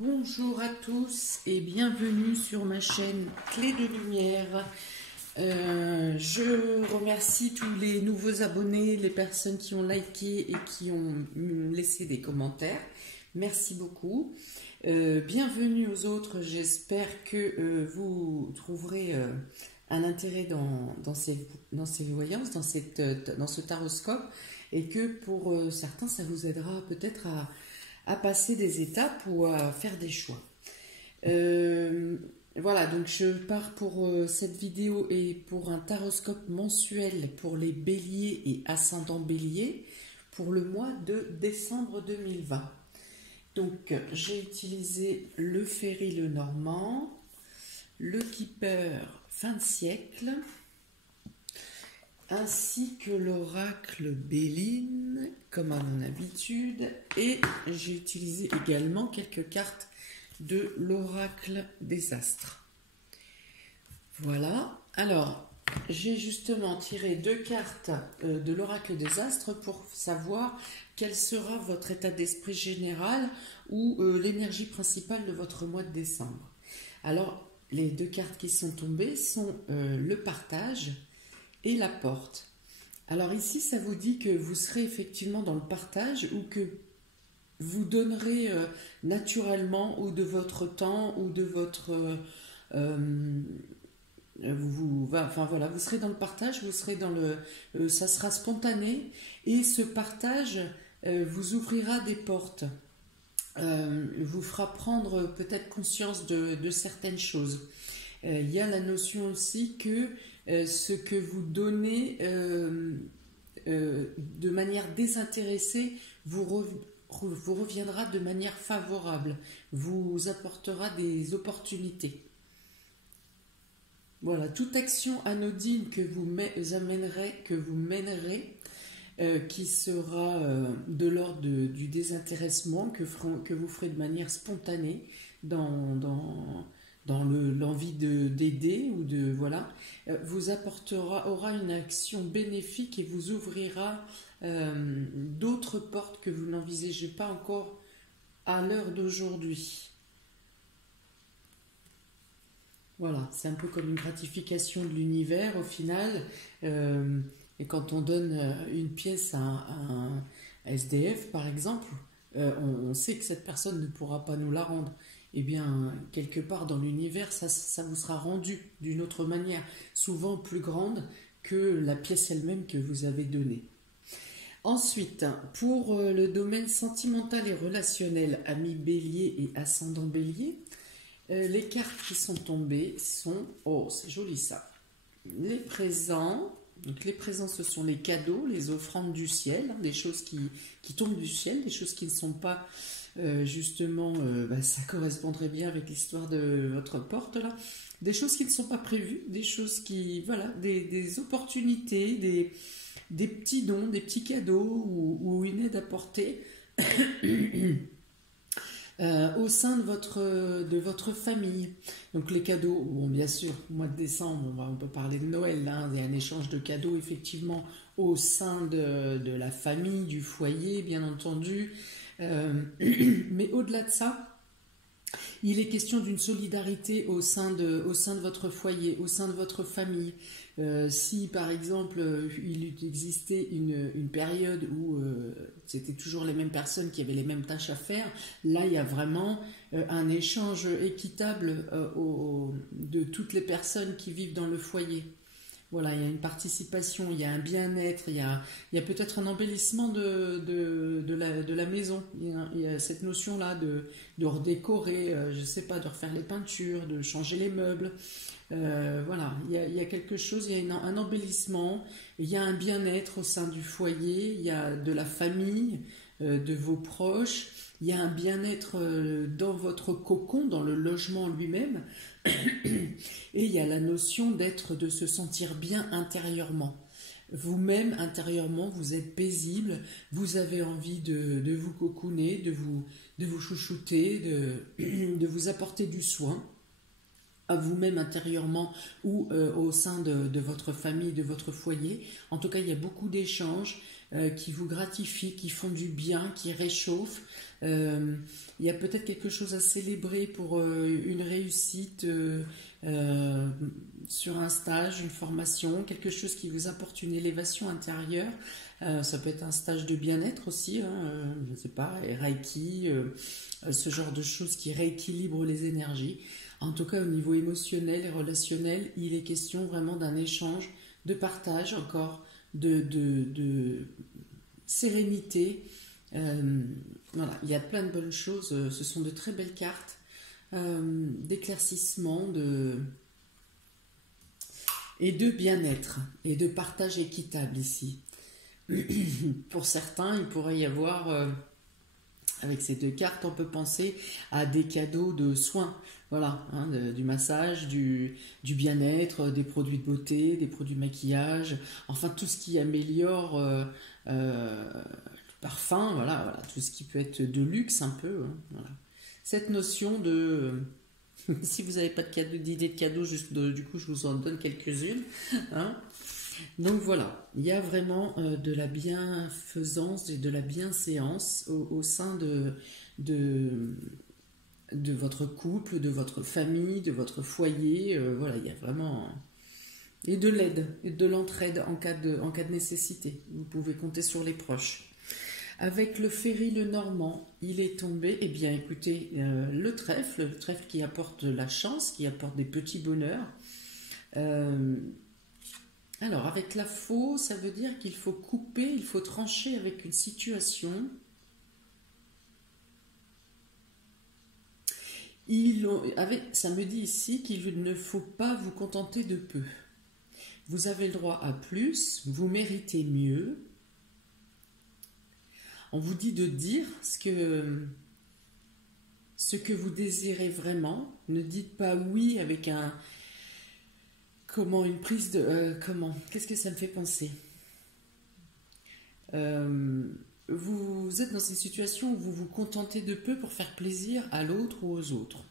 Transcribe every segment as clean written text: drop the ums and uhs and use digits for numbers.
Bonjour à tous et bienvenue sur ma chaîne Clé de Lumière. Je remercie tous les nouveaux abonnés, les personnes qui ont liké et qui ont laissé des commentaires. Merci beaucoup. Bienvenue aux autres. J'espère que vous trouverez un intérêt dans ces voyances, dans ce taroscope, et que pour certains, ça vous aidera peut-être à passer des étapes ou à faire des choix. Voilà, donc je pars pour cette vidéo et pour un taroscope mensuel pour les béliers et ascendants béliers pour le mois de décembre 2020. Donc j'ai utilisé le Ferry le Normand, le Keeper fin de siècle, ainsi que l'oracle Béline, comme à mon habitude, et j'ai utilisé également quelques cartes de l'oracle des astres. Voilà, alors j'ai justement tiré deux cartes de l'oracle des astres pour savoir quel sera votre état d'esprit général ou l'énergie principale de votre mois de décembre. Alors, les deux cartes qui sont tombées sont le partage et la porte. Alors ici, ça vous dit que vous serez effectivement dans le partage ou que vous donnerez naturellement ou de votre temps ou de votre... vous serez dans le partage, vous serez dans le... ça sera spontané et ce partage vous ouvrira des portes. Vous fera prendre peut-être conscience de certaines choses. Il y a la notion aussi que ce que vous donnez de manière désintéressée vous reviendra de manière favorable, vous apportera des opportunités. Voilà, toute action anodine que vous mènerez, qui sera de l'ordre du désintéressement, que vous ferez de manière spontanée dans l'envie d'aider ou de voilà, vous aura une action bénéfique et vous ouvrira d'autres portes que vous n'envisagez pas encore à l'heure d'aujourd'hui. Voilà, c'est un peu comme une gratification de l'univers au final. Et quand on donne une pièce à un SDF par exemple, on sait que cette personne ne pourra pas nous la rendre. Eh bien, quelque part dans l'univers, ça vous sera rendu d'une autre manière, souvent plus grande que la pièce elle-même que vous avez donnée. Ensuite, pour le domaine sentimental et relationnel, amis bélier et ascendant bélier, les cartes qui sont tombées sont... Oh, c'est joli ça. Les présents. Donc les présents, ce sont les cadeaux, les offrandes du ciel, des choses qui tombent du ciel, des choses qui ne sont pas... justement, ça correspondrait bien avec l'histoire de votre porte là, des choses qui ne sont pas prévues, des choses qui, voilà, des opportunités, des petits dons, des petits cadeaux ou une aide apportée au sein de votre famille. Donc les cadeaux, bon bien sûr, au mois de décembre, on peut parler de Noël, hein, il y a un échange de cadeaux effectivement au sein de la famille, du foyer, bien entendu. Mais au-delà de ça, il est question d'une solidarité au sein de votre foyer, au sein de votre famille. Si par exemple il existait une période où c'était toujours les mêmes personnes qui avaient les mêmes tâches à faire, là il y a vraiment un échange équitable de toutes les personnes qui vivent dans le foyer. Voilà, il y a une participation, il y a un bien-être, il y a peut-être un embellissement de la maison. Il y a cette notion-là de redécorer, je ne sais pas, de refaire les peintures, de changer les meubles. Voilà, il y a quelque chose, il y a un embellissement, il y a un bien-être au sein du foyer, il y a de la famille, de vos proches, il y a un bien-être dans votre cocon, dans le logement lui-même. Et il y a la notion de se sentir bien intérieurement. Vous-même, intérieurement, vous êtes paisible, vous avez envie de vous cocooner, de vous chouchouter, de vous apporter du soin à vous-même intérieurement ou au sein de votre famille, de votre foyer. En tout cas, il y a beaucoup d'échanges, qui vous gratifient, qui font du bien, qui réchauffent. Il y a peut-être quelque chose à célébrer pour une réussite sur un stage, une formation, quelque chose qui vous apporte une élévation intérieure. Ça peut être un stage de bien-être aussi, hein, je ne sais pas, Reiki, ce genre de choses qui rééquilibrent les énergies. En tout cas, au niveau émotionnel et relationnel, il est question vraiment d'un échange, de partage encore, de sérénité. Voilà, il y a plein de bonnes choses. Ce sont de très belles cartes d'éclaircissement et de bien-être et de partage équitable ici. Pour certains, il pourrait y avoir, avec ces deux cartes, on peut penser à des cadeaux de soins. Voilà, hein, du massage, du bien-être, des produits de beauté, des produits de maquillage, enfin tout ce qui améliore le parfum, voilà, tout ce qui peut être de luxe un peu. Hein, voilà. Cette notion de... si vous n'avez pas d'idée de cadeau, du coup je vous en donne quelques-unes. Hein. Donc voilà, il y a vraiment de la bienfaisance et de la bienséance au sein de votre couple, de votre famille, de votre foyer. Voilà, il y a vraiment... Et de l'aide, et de l'entraide en cas de nécessité. Vous pouvez compter sur les proches. Avec le Ferry le Normand, il est tombé, eh bien écoutez, le trèfle qui apporte la chance, qui apporte des petits bonheurs. Alors, avec la faux, ça veut dire qu'il faut couper, il faut trancher avec une situation. Ça me dit ici qu'il ne faut pas vous contenter de peu. Vous avez le droit à plus, vous méritez mieux. On vous dit de dire ce que vous désirez vraiment. Ne dites pas oui avec une prise de... qu'est-ce que ça me fait penser vous êtes dans ces situations où vous vous contentez de peu pour faire plaisir à l'autre ou aux autres.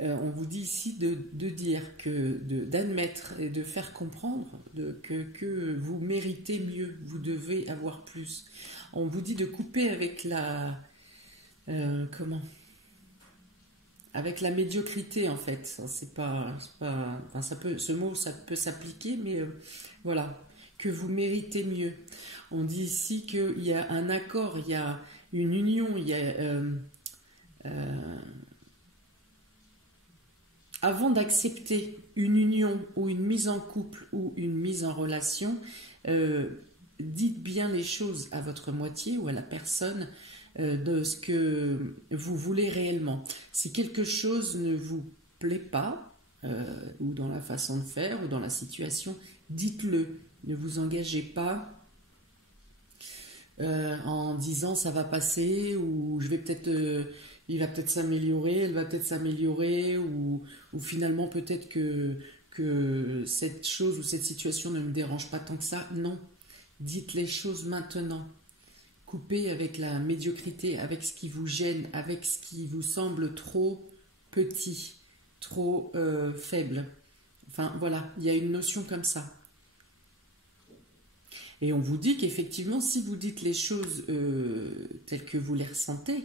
On vous dit ici de dire d'admettre et de faire comprendre que vous méritez mieux, vous devez avoir plus. On vous dit de couper avec avec la médiocrité en fait. Ce mot ça peut s'appliquer, mais voilà, que vous méritez mieux. On dit ici qu'il y a un accord, il y a une union, il y a avant d'accepter une union ou une mise en couple ou une mise en relation, dites bien les choses à votre moitié ou à la personne de ce que vous voulez réellement. Si quelque chose ne vous plaît pas, ou dans la façon de faire, ou dans la situation, dites-le. Ne vous engagez pas en disant ça va passer, ou il va peut-être s'améliorer, elle va peut-être s'améliorer, ou finalement peut-être que cette chose ou cette situation ne me dérange pas tant que ça. Non, dites les choses maintenant. Coupez avec la médiocrité, avec ce qui vous gêne, avec ce qui vous semble trop petit, trop faible. Enfin voilà, il y a une notion comme ça. Et on vous dit qu'effectivement, si vous dites les choses telles que vous les ressentez,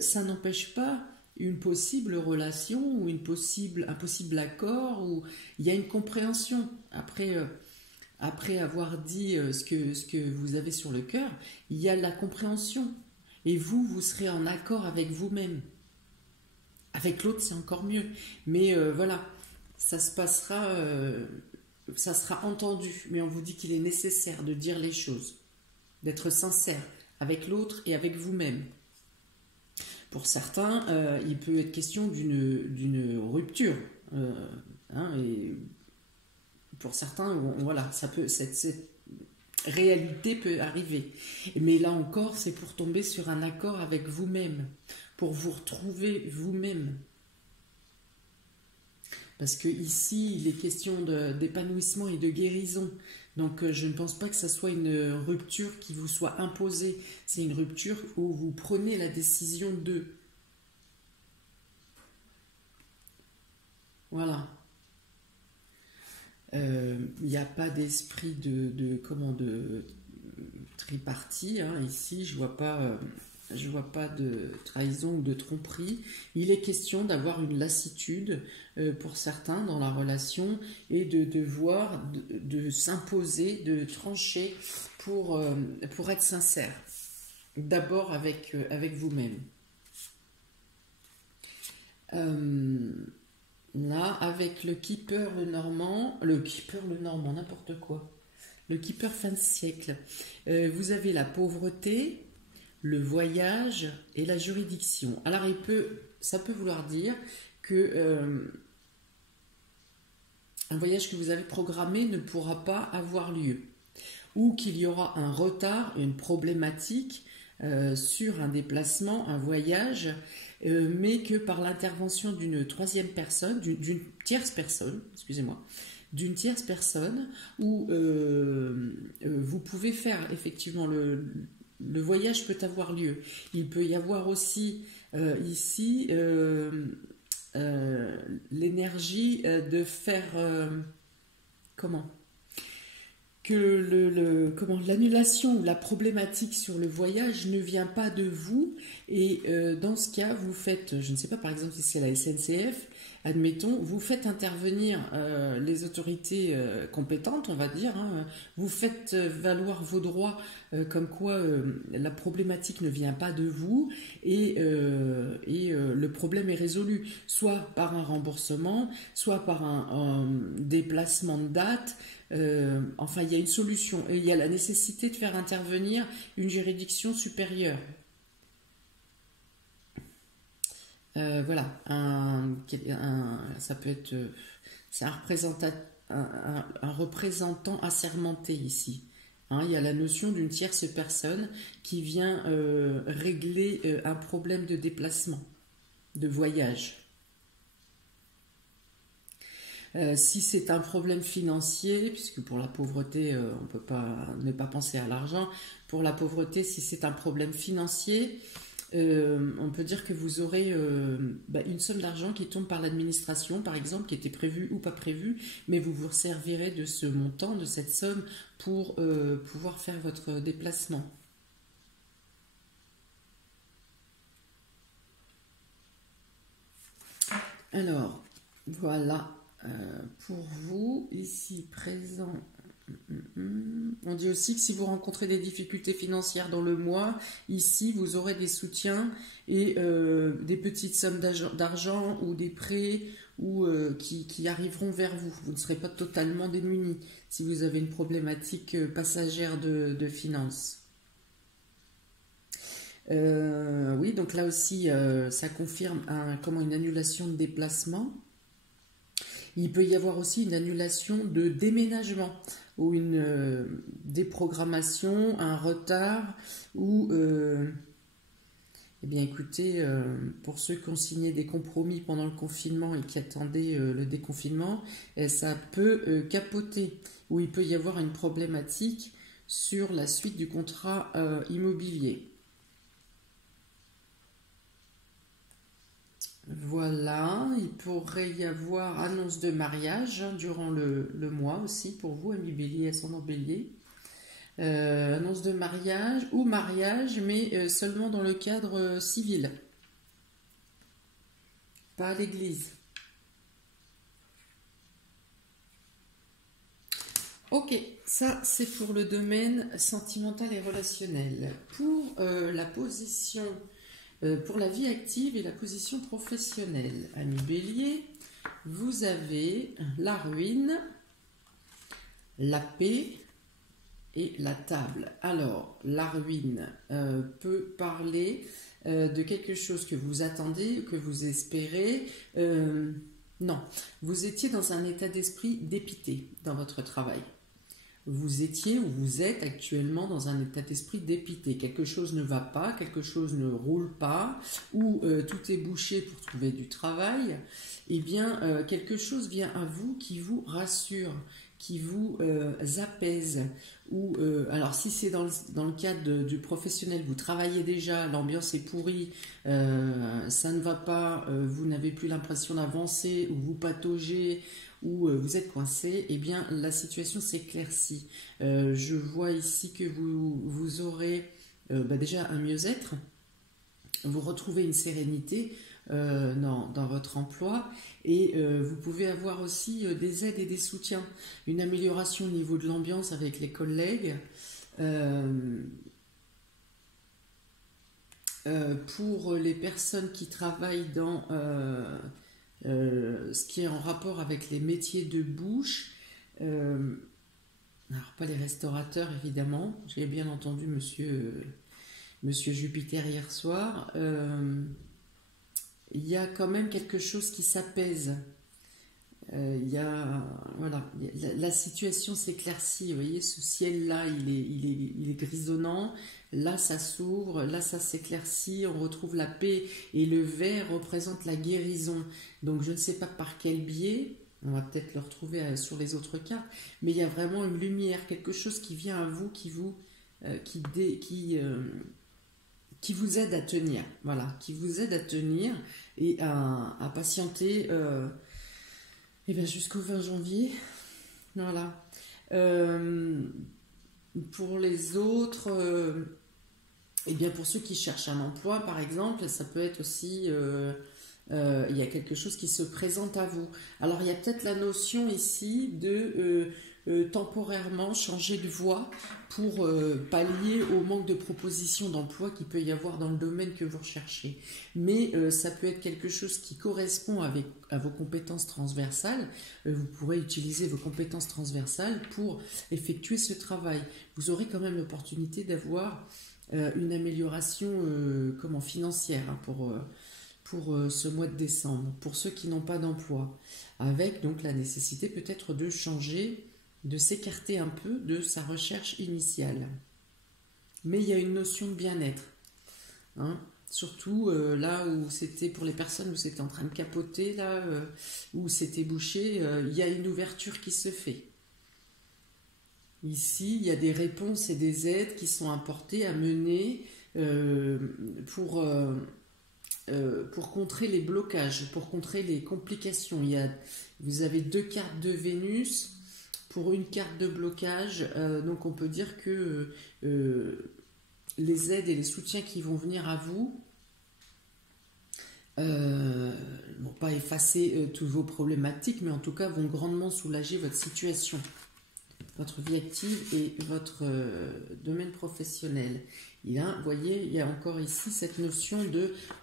ça n'empêche pas une possible relation ou un possible accord, où il y a une compréhension. Après avoir dit ce que vous avez sur le cœur, il y a la compréhension. Et vous serez en accord avec vous-même. Avec l'autre, c'est encore mieux. Mais voilà, ça se passera... ça sera entendu, mais on vous dit qu'il est nécessaire de dire les choses, d'être sincère avec l'autre et avec vous-même. Pour certains, il peut être question d'une rupture, et pour certains, voilà, cette réalité peut arriver. Mais là encore, c'est pour tomber sur un accord avec vous-même, pour vous retrouver vous-même. Parce que ici, il est question d'épanouissement et de guérison. Donc, je ne pense pas que ce soit une rupture qui vous soit imposée. C'est une rupture où vous prenez la décision de. Voilà. Il n'y a pas d'esprit tripartie, hein. Ici, je vois pas de trahison ou de tromperie. Il est question d'avoir une lassitude pour certains dans la relation et de devoir de s'imposer, de trancher pour être sincère. D'abord avec vous-même. Là, avec le keeper le normand, n'importe quoi. Le keeper fin de siècle. Vous avez la pauvreté, le voyage et la juridiction. Alors, ça peut vouloir dire que un voyage que vous avez programmé ne pourra pas avoir lieu, ou qu'il y aura un retard, une problématique sur un déplacement, un voyage, mais que par l'intervention d'une troisième personne, d'une tierce personne, excusez-moi, d'une tierce personne, où vous pouvez faire effectivement le voyage peut avoir lieu. Il peut y avoir aussi ici l'énergie de faire que l'annulation ou la problématique sur le voyage ne vient pas de vous, et dans ce cas vous faites, je ne sais pas, par exemple si c'est la SNCF, admettons, vous faites intervenir les autorités compétentes, on va dire, hein, vous faites valoir vos droits comme quoi la problématique ne vient pas de vous, et le problème est résolu, soit par un remboursement, soit par un déplacement de date. Enfin, il y a une solution, et il y a la nécessité de faire intervenir une juridiction supérieure. Voilà, ça peut être, c'est un représentant assermenté ici. Hein, il y a la notion d'une tierce personne qui vient régler un problème de déplacement, de voyage. Si c'est un problème financier, puisque pour la pauvreté, on ne peut pas ne pas penser à l'argent, pour la pauvreté, si c'est un problème financier, on peut dire que vous aurez une somme d'argent qui tombe par l'administration, par exemple, qui était prévue ou pas prévue, mais vous vous servirez de ce montant, de cette somme, pour pouvoir faire votre déplacement. Alors, voilà. Pour vous, ici présent, on dit aussi que si vous rencontrez des difficultés financières dans le mois, ici vous aurez des soutiens et des petites sommes d'argent ou des prêts qui arriveront vers vous. Vous ne serez pas totalement démunis si vous avez une problématique passagère de finances. Oui, donc là aussi, ça confirme une annulation de déplacement. Il peut y avoir aussi une annulation de déménagement ou une déprogrammation, un retard ou, eh bien écoutez, pour ceux qui ont signé des compromis pendant le confinement et qui attendaient le déconfinement, ça peut capoter, ou il peut y avoir une problématique sur la suite du contrat immobilier. Voilà, il pourrait y avoir annonce de mariage durant le mois aussi pour vous, amis Bélier, ascendant Bélier. Annonce de mariage ou mariage, mais seulement dans le cadre civil, pas à l'église. Ok, ça c'est pour le domaine sentimental et relationnel. Pour la position... pour la vie active et la position professionnelle, amis Bélier, vous avez la ruine, la paix et la table. Alors, la ruine peut parler de quelque chose que vous attendez, que vous espérez. Non, vous étiez dans un état d'esprit dépité dans votre travail. Vous étiez ou vous êtes actuellement dans un état d'esprit dépité. Quelque chose ne va pas, quelque chose ne roule pas, ou tout est bouché pour trouver du travail. Eh bien, quelque chose vient à vous qui vous rassure, qui vous apaisent. Ou, alors si c'est dans le cadre du professionnel, vous travaillez déjà, l'ambiance est pourrie, ça ne va pas, vous n'avez plus l'impression d'avancer, ou vous pataugez, ou vous êtes coincé, eh bien la situation s'éclaircit. Je vois ici que vous aurez déjà un mieux-être, vous retrouvez une sérénité dans votre emploi, et vous pouvez avoir aussi des aides et des soutiens, une amélioration au niveau de l'ambiance avec les collègues. Pour les personnes qui travaillent dans ce qui est en rapport avec les métiers de bouche, alors pas les restaurateurs évidemment, j'ai bien entendu Monsieur Jupiter hier soir, il y a quand même quelque chose qui s'apaise. Voilà, la situation s'éclaircit. Vous voyez, ce ciel-là, il est grisonnant. Là, ça s'ouvre. Là, ça s'éclaircit. On retrouve la paix. Et le vert représente la guérison. Donc, je ne sais pas par quel biais. On va peut-être le retrouver sur les autres cartes. Mais il y a vraiment une lumière, quelque chose qui vient à vous, qui vous aide à tenir. Voilà, qui vous aide à tenir et à patienter. Et bien jusqu'au 20 janvier, voilà. Pour les autres, et bien pour ceux qui cherchent un emploi, par exemple, ça peut être aussi, il y a quelque chose qui se présente à vous. Alors il y a peut-être la notion ici de temporairement changer de voie pour pallier au manque de propositions d'emploi qu'il peut y avoir dans le domaine que vous recherchez. Mais ça peut être quelque chose qui correspond à vos compétences transversales. Vous pourrez utiliser vos compétences transversales pour effectuer ce travail. Vous aurez quand même l'opportunité d'avoir une amélioration financière pour ce mois de décembre, pour ceux qui n'ont pas d'emploi, avec donc la nécessité peut-être de changer, de s'écarter un peu de sa recherche initiale. Mais il y a une notion de bien-être, hein. Surtout là où c'était pour les personnes où c'était en train de capoter, là où c'était bouché, il y a une ouverture qui se fait. Ici, il y a des réponses et des aides qui sont apportées à mener pour contrer les blocages, pour contrer les complications. Vous avez 2 cartes de Vénus pour une carte de blocage, donc on peut dire que les aides et les soutiens qui vont venir à vous vont pas effacer toutes vos problématiques, mais en tout cas vont grandement soulager votre situation, votre vie active et votre domaine professionnel. Et là, vous voyez, il y a encore ici cette notion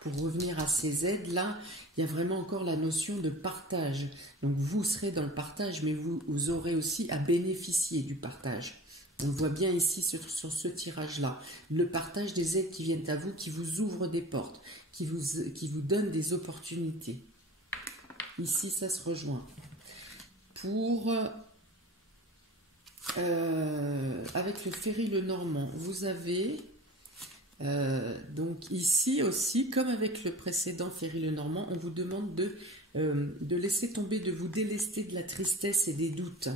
pour revenir à ces aides-là, il y a vraiment encore la notion de partage. Donc vous serez dans le partage, mais vous aurez aussi à bénéficier du partage. On le voit bien ici sur ce tirage-là. Le partage des aides qui viennent à vous, qui vous ouvrent des portes, qui vous donnent des opportunités. Ici, ça se rejoint. Avec le Ferry le Normand, vous avez donc ici aussi, comme avec le précédent Ferry le Normand, on vous demande de laisser tomber, de vous délester de la tristesse et des doutes,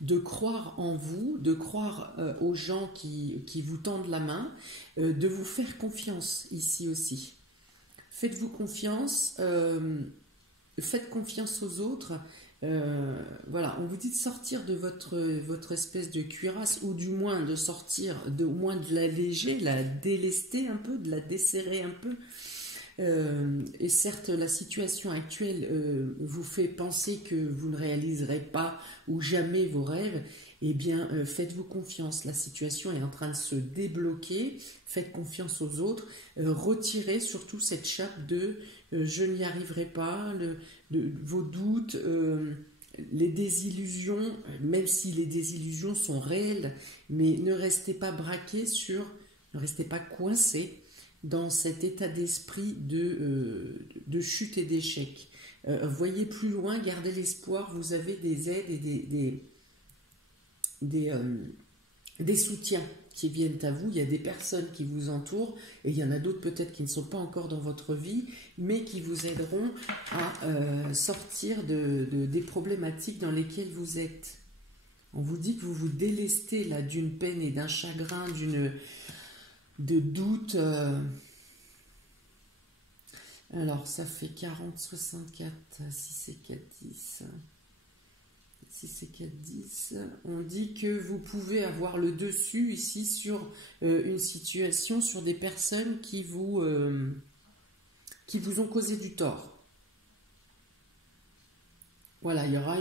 de croire en vous, de croire aux gens qui vous tendent la main, de vous faire confiance ici aussi. Faites-vous confiance, faites confiance aux autres. Voilà, on vous dit de sortir de votre espèce de cuirasse, ou du moins de sortir, au moins de l'alléger, la délester un peu, de la desserrer un peu. Et certes, la situation actuelle vous fait penser que vous ne réaliserez pas ou jamais vos rêves. Eh bien, faites-vous confiance. La situation est en train de se débloquer. Faites confiance aux autres. Retirez surtout cette chape de je n'y arriverai pas, vos doutes, les désillusions, même si les désillusions sont réelles, mais ne restez pas braqués ne restez pas coincés dans cet état d'esprit de chute et d'échec. Voyez plus loin, gardez l'espoir, vous avez des aides et des soutiens qui viennent à vous. Il y a des personnes qui vous entourent, et il y en a d'autres peut-être qui ne sont pas encore dans votre vie, mais qui vous aideront à sortir des problématiques dans lesquelles vous êtes. On vous dit que vous vous délestez là d'une peine et d'un chagrin, de doute. Alors, ça fait 40, 64, 6 et 4, 10. 6 et 4, 10. On dit que vous pouvez avoir le dessus ici sur une situation, sur des personnes qui vous ont causé du tort. Voilà, il y aura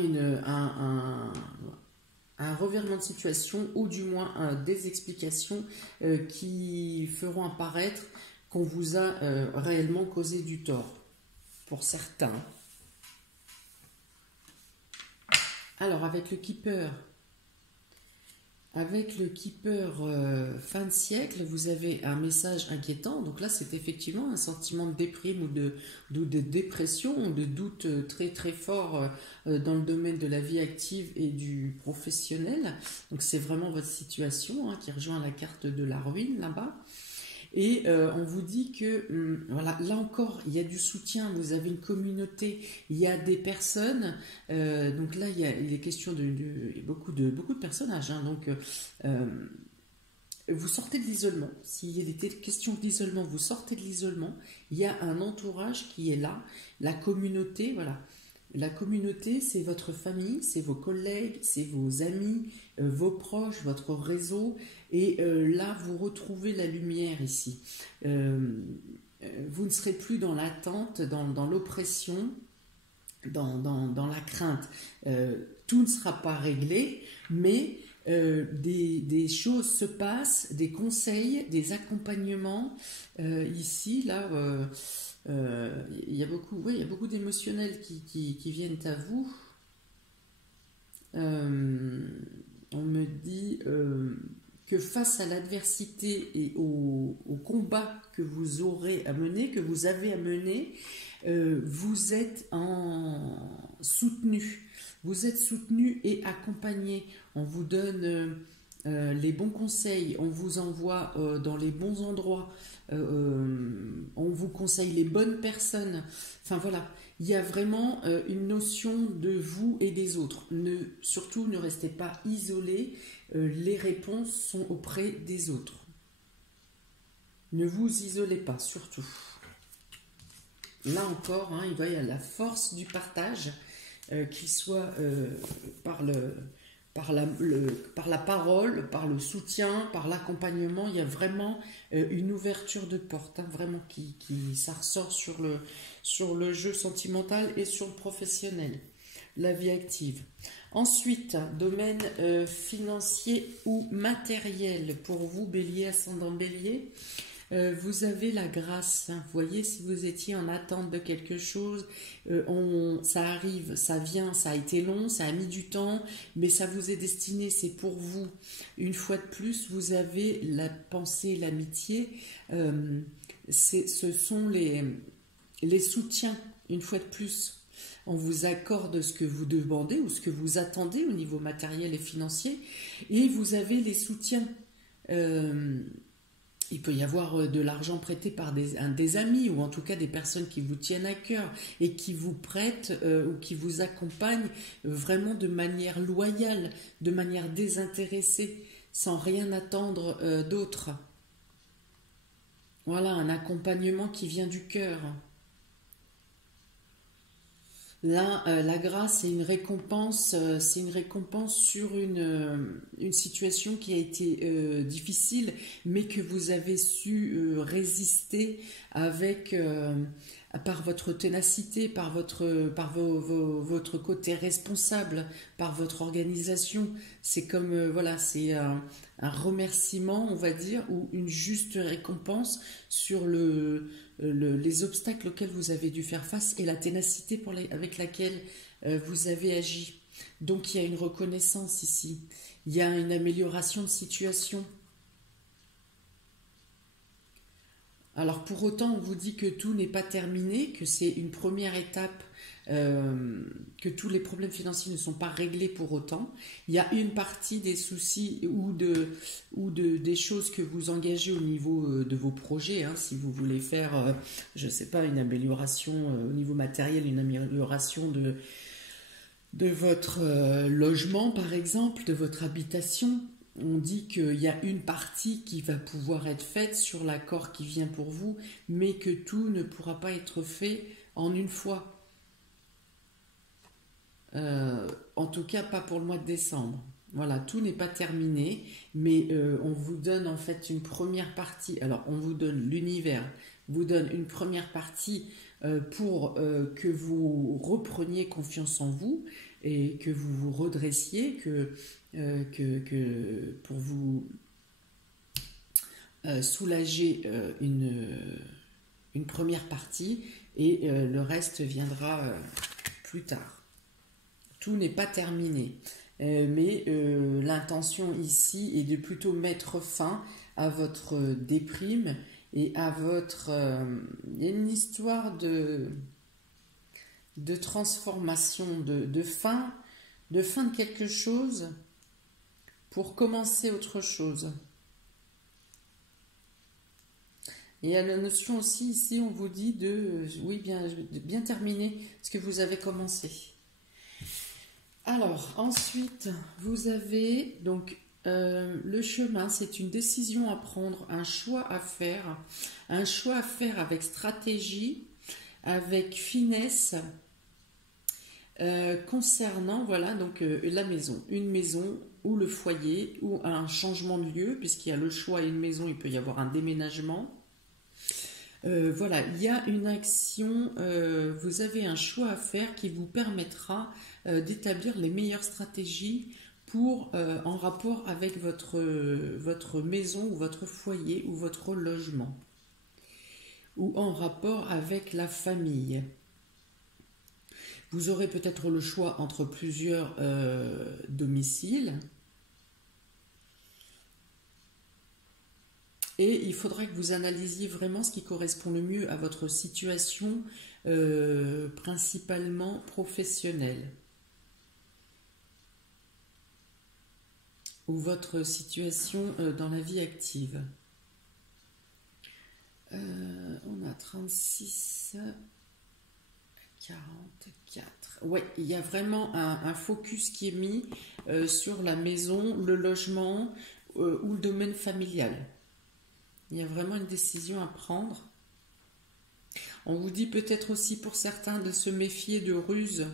un revirement de situation ou du moins des explications qui feront apparaître qu'on vous a réellement causé du tort, pour certains. Alors, avec le Keeper, fin de siècle, vous avez un message inquiétant. Donc là, c'est effectivement un sentiment de déprime ou de dépression, de doute très très fort dans le domaine de la vie active et du professionnel. Donc c'est vraiment votre situation qui rejoint la carte de la ruine là-bas. Et on vous dit que, voilà, là encore, il y a du soutien, vous avez une communauté, il y a des personnes, donc là, il est question de beaucoup de personnages, donc vous sortez de l'isolement. S'il était question d'isolement, vous sortez de l'isolement, il y a un entourage qui est là, la communauté, voilà. La communauté, c'est votre famille, c'est vos collègues, c'est vos amis, vos proches, votre réseau. Et là, vous retrouvez la lumière ici. Vous ne serez plus dans l'attente, dans l'oppression, dans la crainte. Tout ne sera pas réglé, mais des choses se passent, des conseils, des accompagnements. Ici, là... il y a beaucoup d'émotionnels qui viennent à vous. On me dit que face à l'adversité et au combat que vous aurez à mener, que vous avez à mener, vous êtes soutenu. Vous êtes soutenu et accompagné. On vous donne les bons conseils, on vous envoie dans les bons endroits. On vous conseille les bonnes personnes. Enfin voilà, il y a vraiment une notion de vous et des autres. Surtout, ne restez pas isolés. Les réponses sont auprès des autres. Ne vous isolez pas, surtout. Là encore, il va y avoir la force du partage, qu'il soit par la parole, par le soutien, par l'accompagnement. Il y a vraiment une ouverture de porte, vraiment ça ressort sur le jeu sentimental et sur le professionnel, la vie active. Ensuite, domaine financier ou matériel. Pour vous, Bélier, ascendant Bélier, vous avez la grâce. Vous voyez, si vous étiez en attente de quelque chose, ça arrive, ça vient, ça a été long, ça a mis du temps, mais ça vous est destiné, c'est pour vous. Une fois de plus, vous avez la pensée, l'amitié, ce sont les soutiens, une fois de plus. On vous accorde ce que vous demandez ou ce que vous attendez au niveau matériel et financier, et vous avez les soutiens. Il peut y avoir de l'argent prêté par des amis ou en tout cas des personnes qui vous tiennent à cœur et qui vous prêtent ou qui vous accompagnent vraiment de manière loyale, de manière désintéressée, sans rien attendre d'autre. Voilà, un accompagnement qui vient du cœur. Là, la grâce, c'est une récompense sur une situation qui a été difficile, mais que vous avez su résister par votre ténacité, par votre côté responsable, par votre organisation. C'est comme, c'est un remerciement, on va dire, ou une juste récompense sur les obstacles auxquels vous avez dû faire face et la ténacité avec laquelle vous avez agi. Donc il y a une reconnaissance ici, il y a une amélioration de situation. Alors pour autant, on vous dit que tout n'est pas terminé, que c'est une première étape, que tous les problèmes financiers ne sont pas réglés pour autant. Il y a une partie des soucis ou des choses que vous engagez au niveau de vos projets. Si vous voulez faire, je ne sais pas, une amélioration au niveau matériel, une amélioration de votre logement, par exemple, de votre habitation. On dit qu'il y a une partie qui va pouvoir être faite sur l'accord qui vient pour vous, mais que tout ne pourra pas être fait en une fois. En tout cas, pas pour le mois de décembre. Voilà, tout n'est pas terminé, mais on vous donne en fait une première partie. Alors, on vous donne l'univers, vous donne une première partie pour que vous repreniez confiance en vous et que vous vous redressiez, pour vous soulager une première partie et le reste viendra plus tard. Tout n'est pas terminé. Mais l'intention ici est de plutôt mettre fin à votre déprime et à votre... Il y a une histoire de transformation, de fin de quelque chose pour commencer autre chose. Et à la notion aussi, ici, on vous dit de bien terminer ce que vous avez commencé. Alors, ensuite, vous avez donc le chemin, c'est une décision à prendre, un choix à faire avec stratégie, avec finesse, concernant, voilà, donc la maison, une maison ou le foyer ou un changement de lieu, puisqu'il y a le choix et une maison, il peut y avoir un déménagement. Voilà, il y a une action, vous avez un choix à faire qui vous permettra d'établir les meilleures stratégies pour, en rapport avec votre maison ou votre foyer ou votre logement, ou en rapport avec la famille. Vous aurez peut-être le choix entre plusieurs domiciles. Et il faudra que vous analysiez vraiment ce qui correspond le mieux à votre situation, principalement professionnelle, ou votre situation dans la vie active. On a 36, 44. Ouais, il y a vraiment un focus qui est mis sur la maison, le logement ou le domaine familial. Il y a vraiment une décision à prendre. On vous dit peut-être aussi pour certains de se méfier de ruses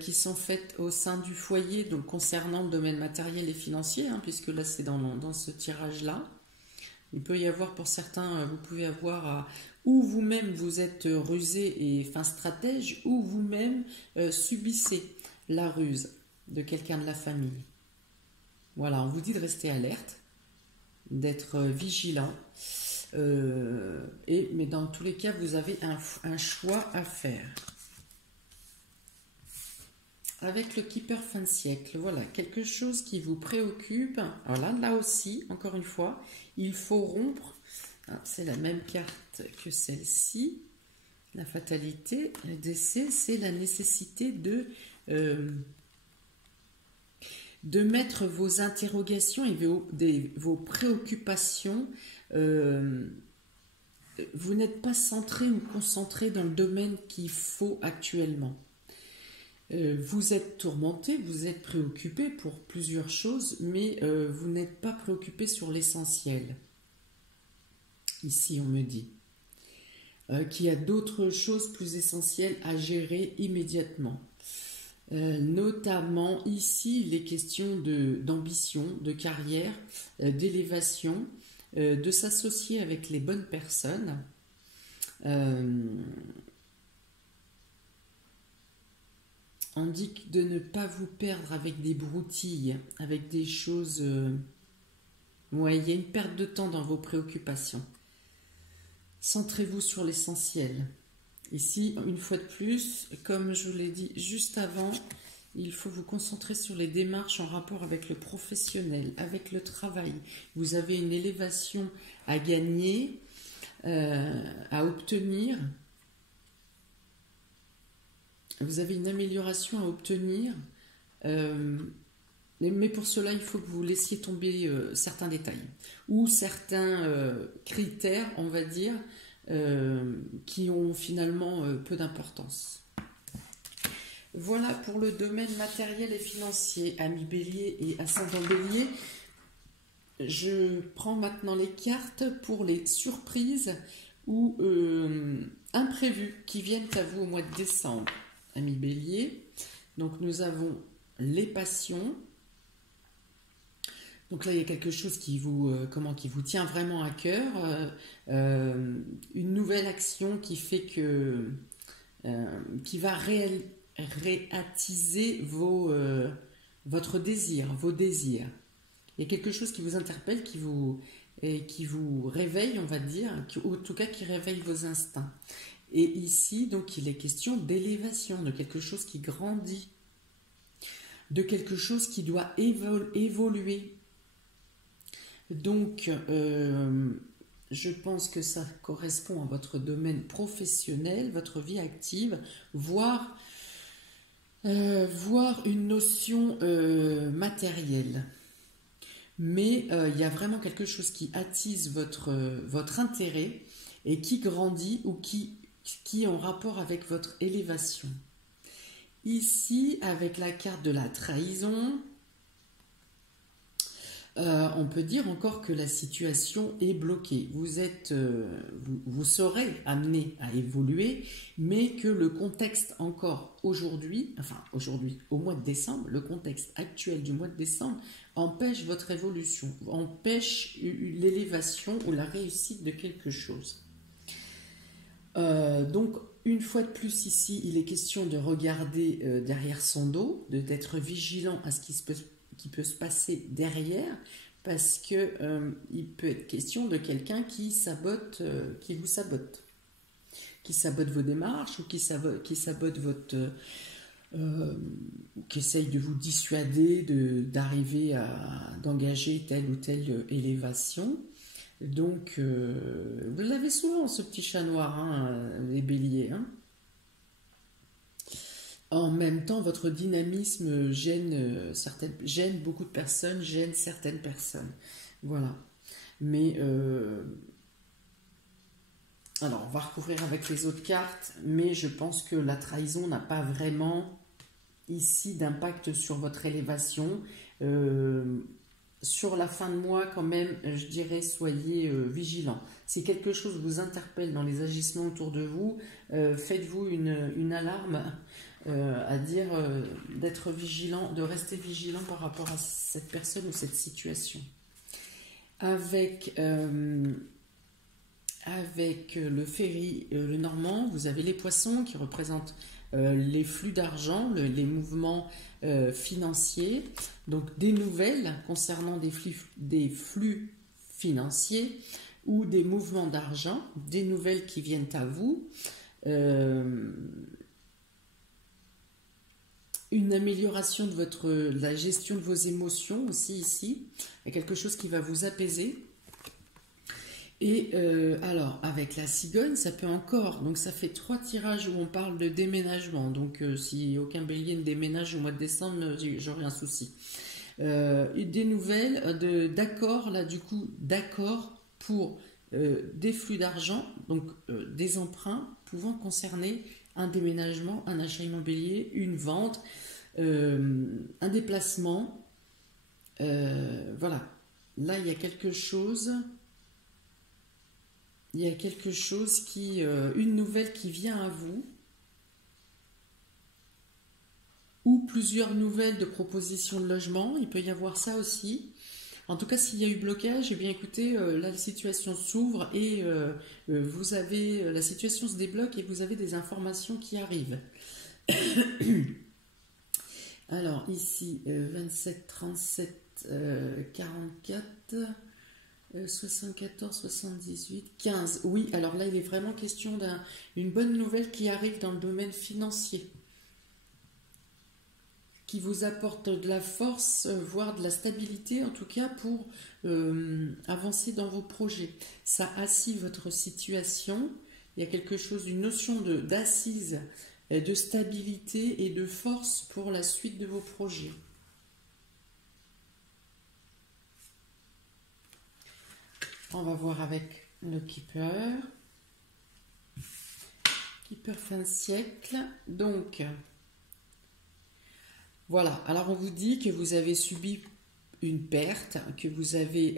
qui sont faites au sein du foyer, donc concernant le domaine matériel et financier, puisque là c'est dans ce tirage-là. Il peut y avoir pour certains, vous pouvez avoir ou vous-même vous êtes rusé et fin stratège, ou vous-même subissez la ruse de quelqu'un de la famille. Voilà, on vous dit de rester alerte, d'être vigilant, mais dans tous les cas, vous avez un choix à faire. Avec le Keeper fin de siècle, voilà, quelque chose qui vous préoccupe. Alors là aussi, encore une fois, il faut rompre. C'est la même carte que celle-ci. La fatalité, le décès, c'est la nécessité de mettre vos interrogations et vos préoccupations. Vous n'êtes pas centré ou concentré dans le domaine qu'il faut actuellement. Vous êtes tourmenté, vous êtes préoccupé pour plusieurs choses, mais vous n'êtes pas préoccupé sur l'essentiel. Ici, on me dit qu'il y a d'autres choses plus essentielles à gérer immédiatement. Notamment ici les questions d'ambition, de carrière, d'élévation, de s'associer avec les bonnes personnes. On dit de ne pas vous perdre avec des broutilles, avec des choses... Ouais, il y a une perte de temps dans vos préoccupations. Centrez-vous sur l'essentiel. Ici, une fois de plus, comme je vous l'ai dit juste avant, il faut vous concentrer sur les démarches en rapport avec le professionnel, avec le travail. Vous avez une élévation à gagner, à obtenir. Vous avez une amélioration à obtenir. Mais pour cela, il faut que vous laissiez tomber certains détails ou certains critères, on va dire, qui ont finalement peu d'importance. Voilà pour le domaine matériel et financier, ami Bélier et ascendant Bélier. Je prends maintenant les cartes pour les surprises ou imprévues qui viennent à vous au mois de décembre, ami Bélier. Donc nous avons les passions. Donc là, il y a quelque chose qui vous tient vraiment à cœur, une nouvelle action qui fait que qui va réattiser votre désir, vos désirs. Il y a quelque chose qui vous interpelle, qui vous réveille, on va dire, ou en tout cas qui réveille vos instincts. Et ici, donc, il est question d'élévation, de quelque chose qui grandit, de quelque chose qui doit évoluer. Donc, je pense que ça correspond à votre domaine professionnel, votre vie active, voire une notion matérielle. Mais il y a vraiment quelque chose qui attise votre intérêt et qui grandit ou qui est en rapport avec votre élévation. Ici, avec la carte de la trahison, on peut dire encore que la situation est bloquée. Vous serez amené à évoluer, mais que le contexte encore aujourd'hui, au mois de décembre, le contexte actuel du mois de décembre empêche votre évolution, empêche l'élévation ou la réussite de quelque chose. Donc, une fois de plus ici, il est question de regarder derrière son dos, d'être vigilant à ce qui peut se passer derrière, parce que il peut être question de quelqu'un qui vous sabote, qui sabote vos démarches ou qui sabote votre, qui essaye de vous dissuader d'engager telle ou telle élévation. Donc, vous l'avez souvent, ce petit chat noir, hein, les béliers, hein. En même temps, votre dynamisme gêne beaucoup de personnes, gêne certaines personnes. Voilà. Mais, alors, on va recouvrir avec les autres cartes, mais je pense que la trahison n'a pas vraiment, ici, d'impact sur votre élévation. Sur la fin de mois, quand même, je dirais, soyez vigilants. Si quelque chose vous interpelle dans les agissements autour de vous, faites-vous une alarme à dire d'être vigilant, de rester vigilant par rapport à cette personne ou cette situation. Avec le ferry, le normand, vous avez les poissons qui représentent les flux d'argent, les mouvements financiers, donc des nouvelles concernant des flux financiers ou des mouvements d'argent, des nouvelles qui viennent à vous, une amélioration de la gestion de vos émotions aussi ici, il y a quelque chose qui va vous apaiser. Et alors, avec la cigogne, ça peut encore, donc ça fait 3 tirages où on parle de déménagement, donc si aucun bélier ne déménage au mois de décembre, j'aurai un souci. Des nouvelles, d'accord, là du coup, d'accord pour des flux d'argent, donc des emprunts pouvant concerner un déménagement, un achat immobilier, une vente, un déplacement, voilà. Là, il y a quelque chose... Il y a quelque chose une nouvelle qui vient à vous, ou plusieurs nouvelles de propositions de logement, il peut y avoir ça aussi. En tout cas, s'il y a eu blocage, eh bien écoutez, là la situation s'ouvre et la situation se débloque et vous avez des informations qui arrivent. Alors ici, 27, 37, 44... 74, 78, 15. Oui, alors là, il est vraiment question d'une bonne nouvelle qui arrive dans le domaine financier, qui vous apporte de la force, voire de la stabilité, en tout cas pour avancer dans vos projets. Ça assit votre situation. Il y a quelque chose, une notion d'assise, de stabilité et de force pour la suite de vos projets. On va voir avec le Keeper. Keeper fin de siècle. Donc, Voilà, alors on vous dit que vous avez subi une perte, que vous avez,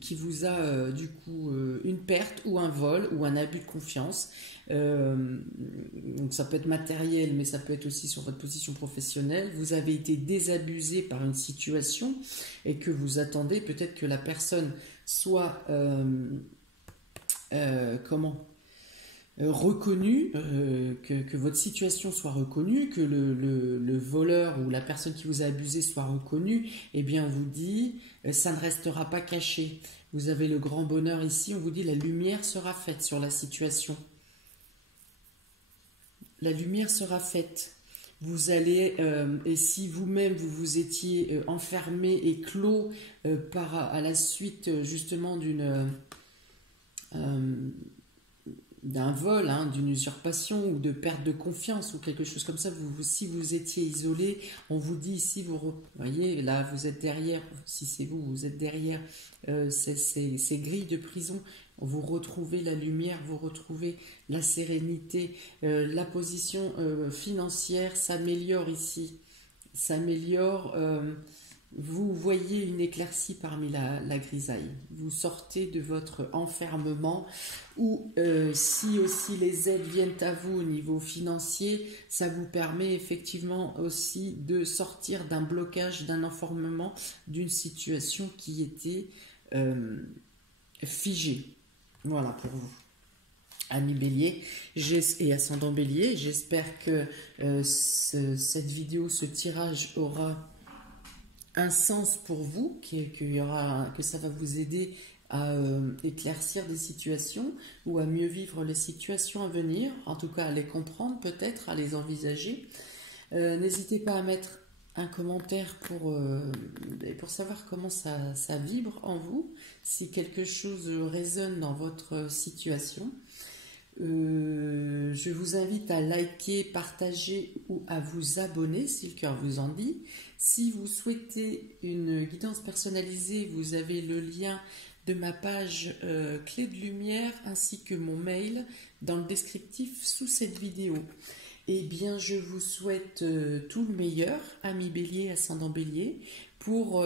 qui vous a du coup une perte ou un vol ou un abus de confiance. Donc ça peut être matériel, mais ça peut être aussi sur votre position professionnelle. Vous avez été désabusé par une situation et que vous attendez peut-être que la personne soit comment reconnu, que votre situation soit reconnue, que le voleur ou la personne qui vous a abusé soit reconnue, eh bien on vous dit, ça ne restera pas caché. Vous avez le grand bonheur ici, on vous dit la lumière sera faite sur la situation. La lumière sera faite. Vous allez, et si vous-même vous vous étiez enfermé et clos à la suite justement d'un vol, hein, d'une usurpation ou de perte de confiance ou quelque chose comme ça, si vous étiez isolé, on vous dit ici, vous voyez, là vous êtes derrière, si c'est vous, vous êtes derrière ces grilles de prison, vous retrouvez la lumière, vous retrouvez la sérénité, la position financière s'améliore ici, s'améliore. Vous voyez une éclaircie parmi la grisaille. Vous sortez de votre enfermement ou si aussi les aides viennent à vous au niveau financier, ça vous permet effectivement aussi de sortir d'un blocage, d'un enfermement, d'une situation qui était figée. Voilà pour vous. Ami Bélier et ascendant Bélier, j'espère que cette vidéo, ce tirage aura un sens pour vous, que ça va vous aider à éclaircir des situations ou à mieux vivre les situations à venir, en tout cas à les comprendre peut-être, à les envisager. N'hésitez pas à mettre un commentaire pour savoir comment ça vibre en vous, si quelque chose résonne dans votre situation. Je vous invite à liker, partager ou à vous abonner si le cœur vous en dit. Si vous souhaitez une guidance personnalisée, vous avez le lien de ma page Clé de Lumière ainsi que mon mail dans le descriptif sous cette vidéo. Eh bien, je vous souhaite tout le meilleur, ami Bélier, ascendant Bélier, pour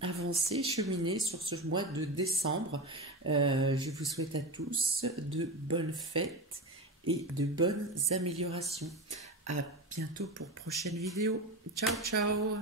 avancer, cheminer sur ce mois de décembre. Je vous souhaite à tous de bonnes fêtes et de bonnes améliorations. À bientôt pour prochaine vidéo. Ciao, ciao!